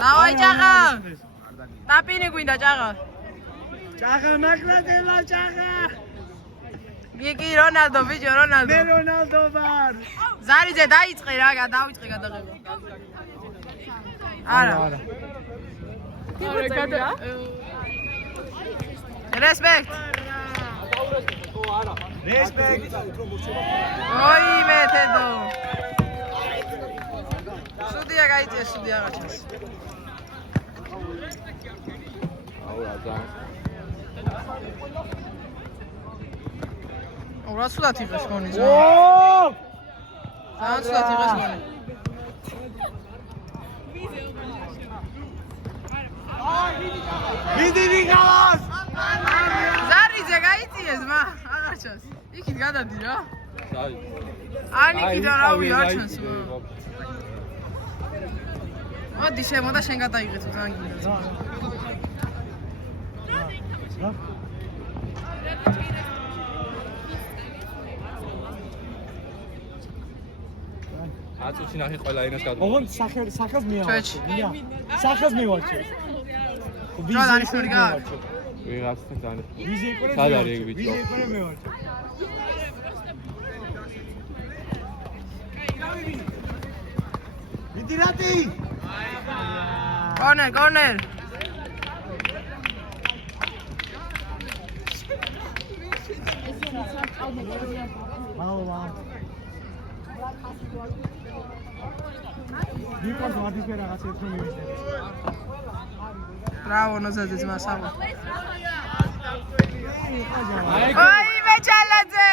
დავაი ჭაღა. ტაპინი გვინდა ჭაღა. ჭაღა მაგნატელა ჭაღა. გიგი რონალდო ბიჭო რონალდო. მე რონალდო ვარ. ზარიძე დაიწყე რა, დავიწყე გადაღება. არა. Respect. Respect. Oi, metedo. Sudija gaitje, sudija gačas. Ura sudat იღეს გონი ზა. ძალიან sudat იღეს გონი. მიდი ნიკოლას. ზარიძე გაიწიეს მა, აღარჩას. იქით გადადი რა. ანიკიდან რავი არჩენს. მოდი შემოდა შენ გადაიღეთ ძალიან გინდა. აწუჩი ნახე ყველა ენას გადმო. ოღონდ სახელს მივაჩი. სახელს მივაჩი. რა დანიშნული გა? ვიღაცთან ძალიან. ვიზი იყურე? სად არის ეგ ბიჭო? ვიზი იყურე მივაჩი. მიდი რატი? კორნერ. მალა. ნიკოლას ვარდის მე რაღაცა უფრო მივიჭერე. Bravo, ნოზაძე ძმა საღო. აი მე ჩალაძე.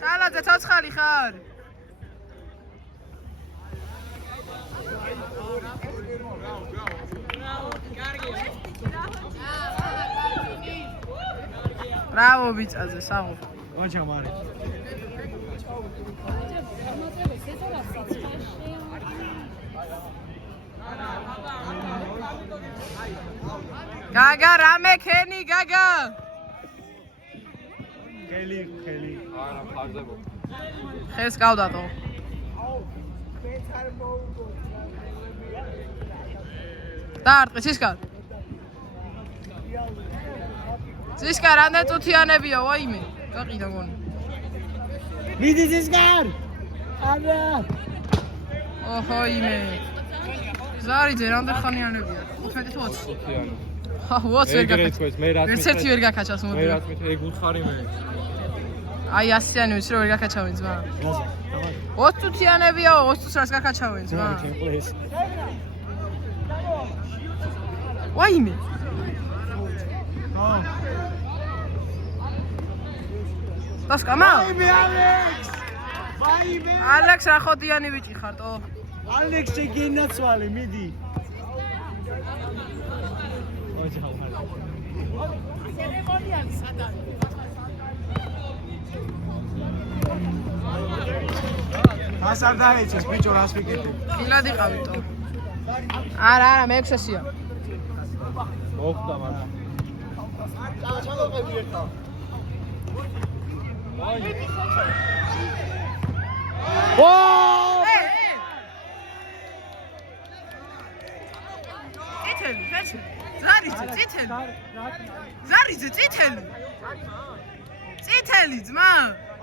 ჩალაძე ცოცხალი ხარ? Bravo, ბიჭაზე, საღო. ვაჩა მარი. გაგა რამე ქენი გაგა ხელი არა ხარდებო ხეს გავდატო დაარტყი ცისკარ ამდე წუთიანებია ვაიმე გაყიდა გონი მიდი ცისკარ არა ოჰო იმე ზარიძე რამდე ხანიანებია 15 თუ 20 წუთიანი ვაც ვერ გაკაჩავს მე რაც ერთ-ერთი ვერ გაკაჩავს მოდი მე რაც მე ეგ უთხარი მე აი ასიანი ვიცი რომ ვერ გაკაჩავენ ძმა 20 წუთიანებია 20 წუთს რას გაკაჩავენ ძმა ვაიმე დასკამა ვაიმე ალექს რა ხოდიანი ბიჭი ხარტო ალექს შეგენაცვალე მიდი სერემონიალი სადა ასარ დაეჭეს ბიჭო რას ვიკეთებ ხილად იყავიტო არა მე 600-ია მოხდა მაგრამ ჩალოყები ერთა ო ზარიძე წითელი ძმა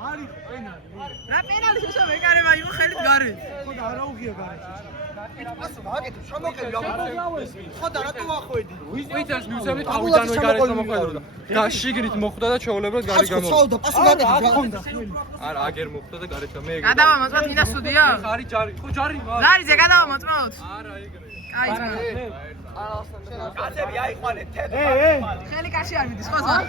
არის პენალი რა პენალი შეშო ვეკარება იყო ხელით გარეთ ხო და არა უღია გარეთ აკეთებ შემოყევი ხო და რატო ახვედი ვიწევს მივსებთ ავიდანვე გარეთ მოხვედროდა და შიგნით მოხვდა და ჩაოლებრად გარეთ გამოვიდა და პასი გაკეთე არა აგერ მოხვდა და გარეთ მე გადავამოწმოთ მინდა სტუდია ხარი ჯარი ხო ჯარი ზარიძე გადავამოწმოთ არა ეგრე კაი ძმა კაცები აიყვანეთ ხელი კაში არ მიდის ხო ზარ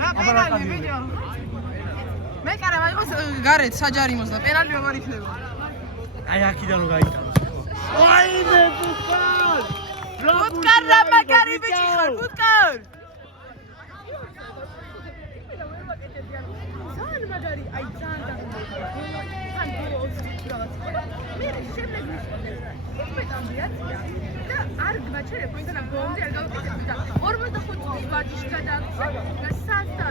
რა პენალი ვიდეო მე კარება იყოს გარეთ საჯარიმოს და პენალი როგორ იქნება აი აქიდან რო გაიტანოს ვაიმე ფუტკარ ფუტკარ რა მაგარი ბიჭი ხარ ფუტკარ ძალიან მაგარი აი ძალიან მე შემდეგ მიშოვე და არ გვაჩერებ მე და გონდი არ გავაკეთებ და 45 წუთის ვარჯიში გადააქცე და სასა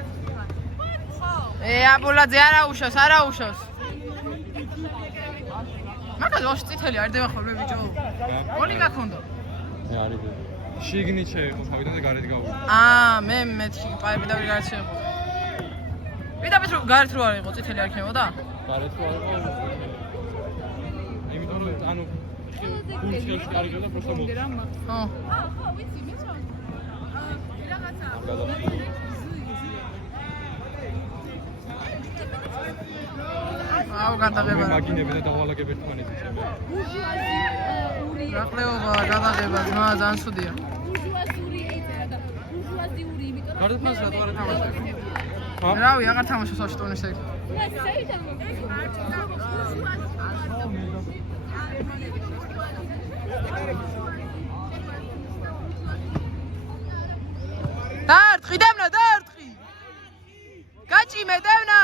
აბულაძე არა უშავს. მაგას ვაშ წითელი არ დევა ხოლმე ბიჭო. გოლი გაქონდა. არის. შიგნით შეიყო, თავიდან და გარეთ გავიდა. მე მეთქი პირდაპირ გარეთ შეიყო. პირდაპირ გარეთ რო არ იყო წითელი არ იქნებოდა? გარეთ რო არ იყო. იმიტომ რომ ანუ გულში კარგი და პროსტო მო. ვიცი, მე თვითონ. რაღაცა. აუ გადაღება. მაგინები და დავალაგებ ერთმანეთს ჩემი. გახლეობა გადაღება ძმა ძალიან ცუდია. გარდაფას რა თქმა უნდა. რავი, აღარ თამაშობს აშტონის ეგ. დარტყი დევნა, დარტყი. გაჭიმე დევნა.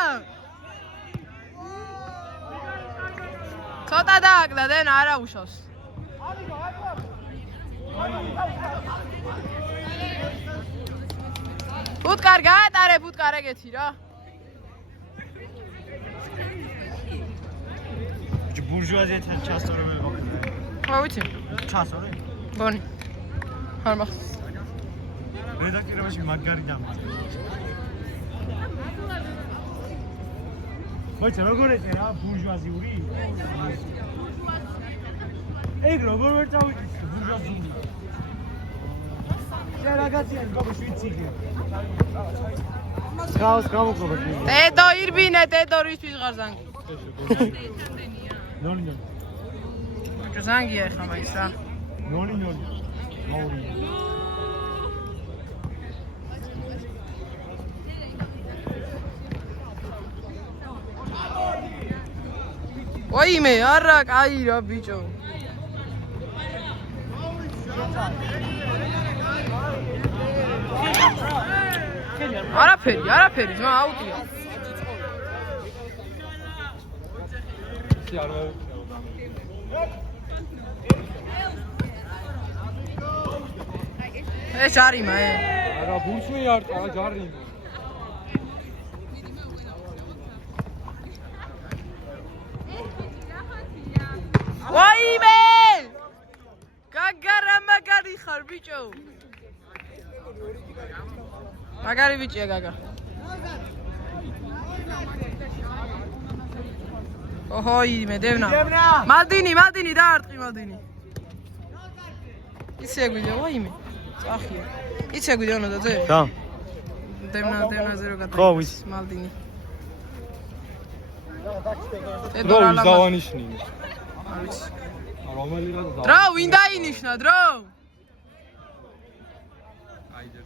ცოტა დააკლა დევნა, არა უშავს. ფუტკარ გაატარე, ფუტკარ ეგეთი რა. ბურჟუაზიათან ჩასწორებელი მოხდა. ხო ვიცი. ჩასწორე? გონი. არ მახსოვს. რედაქტორებში მაგარი დამწა. მოიცა როგორ ეწერა ბურჟუაზიული? ეგ როგორ ვერ წავიდეს ბურჟუაზიული? შენ რაღაციანი გოგოშვი ვიცი. ხავს გამოგობა. დედო ირბინე, დედო რისთვის ღარ ზანგი. ნოლი. ბიჭო ზანგია ეხლა მაინც რა. ნოლი. მაური. ოიმე, არა, კაი რა ბიჭო. არაფერი, ძმა აუტია. ეს არიმა, არა, ბურჩმი არ ჯარიმა. ვაიმე! გაგარა მაგარი ხარ ბიჭო. მაგარი ბიჭია გაგა. ოჰოიმე დევნა. მალდინი დაარტყი მალდინი. იცი გვიდა ვაიმე. წახია. იცი გვიდა უნდა ძე? და. დევნა ზერო გადა. ხო ვიცი. მალდინი. დრო დავანიშნი. არ ვიცი. რომელი რა და დრო ვინ დაინიშნა დრო? აი ძე.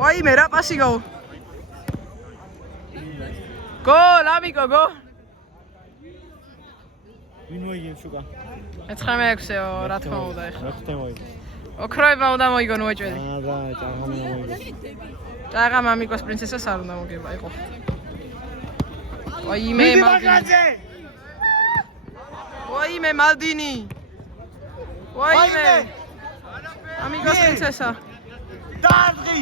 ვაიმე რა პასი გაო. გოლ, ამიკო გოლ. ვინ მოიგებს შუკა? 19-6-ო რა თქმა უნდა ეხლა. რა ხდება მოიგე? ოქროება უნდა მოიგონ უეჭველი. და ჭაღამი მოიგე. ჭაღა მამიკოს პრინცესას არ უნდა მოგება, იყო. ვაიმე მალდინი. ვაიმე. ამიკოს პრინცესა. დარტყი.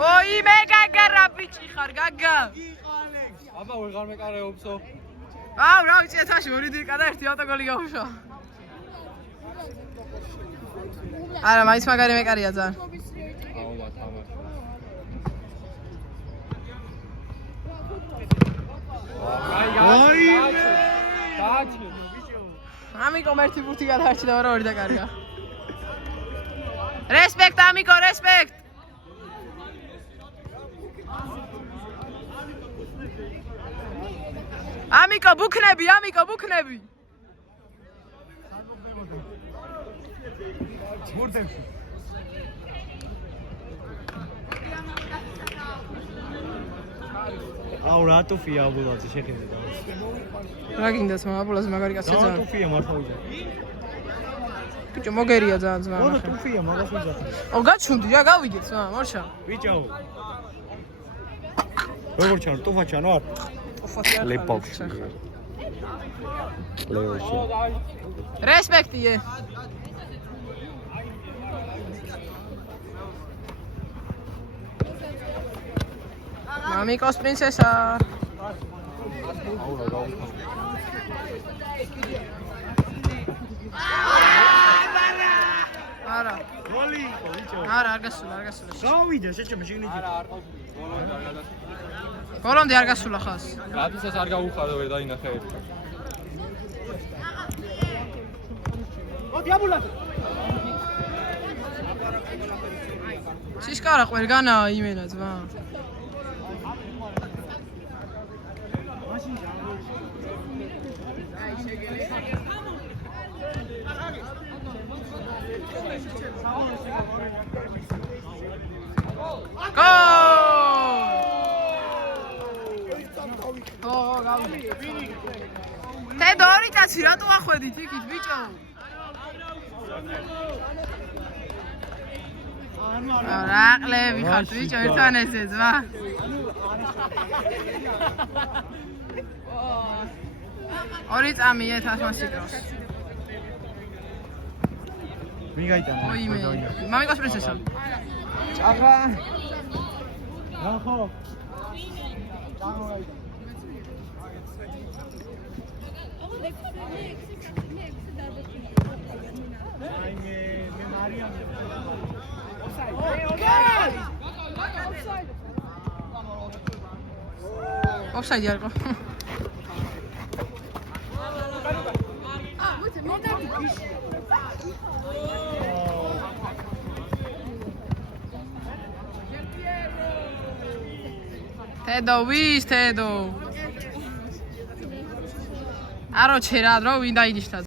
ვაიმე გაგარა ბიჭი ხარ, გაგა. აბა ვეღარ მეკარეობსო. აუ რა ვიცი ეთაში ორი დირკა და ერთი ავტოგოლი გაუშვა. არა, მაინც მაგარი მეკარია ძალიან. აუ თამაში. დააჩი. ამიკო მერტი ბურთი გადაარჩინა, რა ორი დაკარგა. რესპექტ ამიკო, რესპექტ. ამიკო ბუქნები. მურდებში. აუ რატოფია აბულაძე შეხედე. რა გინდას აბულაძე მაგარი კაცია ძალიან. რატოფია მართალია. ბიჭო მოგერია ძალიან ძმა. ოღონდ ტუფია მაგას ვიზახე. ო გაჩუნდი რა გავიგეთ ძმა, მორჩა. ბიჭო. როგორ ჩანო, ტუფა ჩანო არ? ტუფა ჩანო. ლეპავში. პლეიოფში. რესპექტიე. მამიკოს პრინცესა. არა. გოლი იყო ბიჭო. არა, არ გასულა. გავიდე შეჭამე შიგნით. ბოლომდე არ გასულა ხას. რატისაც არ გაუხარო ვერ დაინახე. მოდი აბულად. სიშკარა ყველგანა იმენა ძმა. თედორი კაცი რატო ახვედით იქით ბიჭო? რაყლები ხართ ბიჭო ერთმანეთზე ძმა. ორი წამია თასმასიკროს. ვინ გაიტანა? ოიმე. მამიკოს პრინცესა. ჭაღა. ნახო. ოფსაიდი არ იყო. თედო ვის თედო? არო ჩერად რო ვინ დაინიშნა